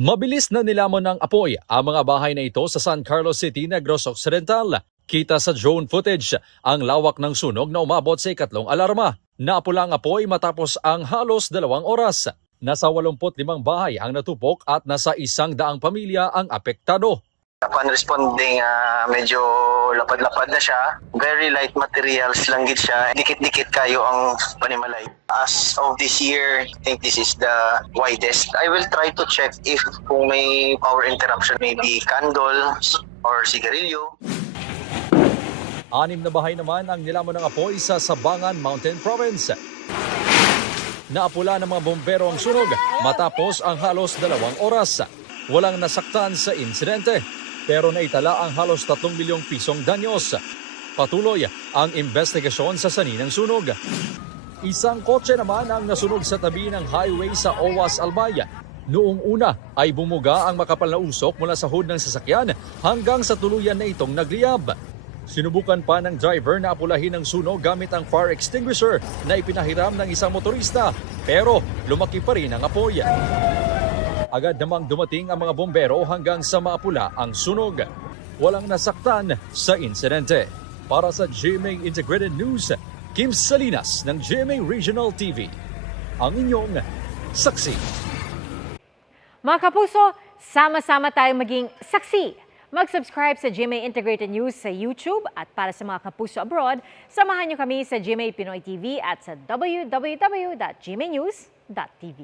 Mabilis na nilamon ng apoy ang mga bahay na ito sa San Carlos City, Negros Occidental. Kita sa drone footage ang lawak ng sunog na umabot sa ikatlong alarma. Naapula ang apoy matapos ang halos 2 oras. Nasa 85 bahay ang natupok at nasa 100 pamilya ang apektado. Upon responding, medyo lapad-lapad na siya. Very light materials lang gid siya. Dikit-dikit kayo ang panimalay. As of this year, I think this is the widest. I will try to check if kung may power interruption, maybe candles or sigarilyo. 6 na bahay naman ang nilamon ng apoy sa Sabangan Mountain Province. Naapula ng mga bombero ang sunog matapos ang halos 2 oras. Walang nasaktan sa insidente, pero naitala ang halos 3 milyong pisong danyos. Patuloy ang investigasyon sa sanhi ng sunog. Isang kotse naman ang nasunog sa tabi ng highway sa Owas, Albay. Noong una ay bumuga ang makapal na usok mula sa hood ng sasakyan hanggang sa tuluyan na itong nagliyab. Sinubukan pa ng driver na apulahin ang sunog gamit ang fire extinguisher na ipinahiram ng isang motorista, pero lumaki pa rin ang apoy. Agad namang dumating ang mga bombero hanggang sa maapula ang sunog. Walang nasaktan sa insidente. Para sa GMA Integrated News, Kim Salinas ng GMA Regional TV. Ang inyong saksi. Mga kapuso, sama-sama tayong maging saksi. Mag-subscribe sa GMA Integrated News sa YouTube at para sa mga kapuso abroad, samahan niyo kami sa GMA Pinoy TV at sa www.gmanews.tv.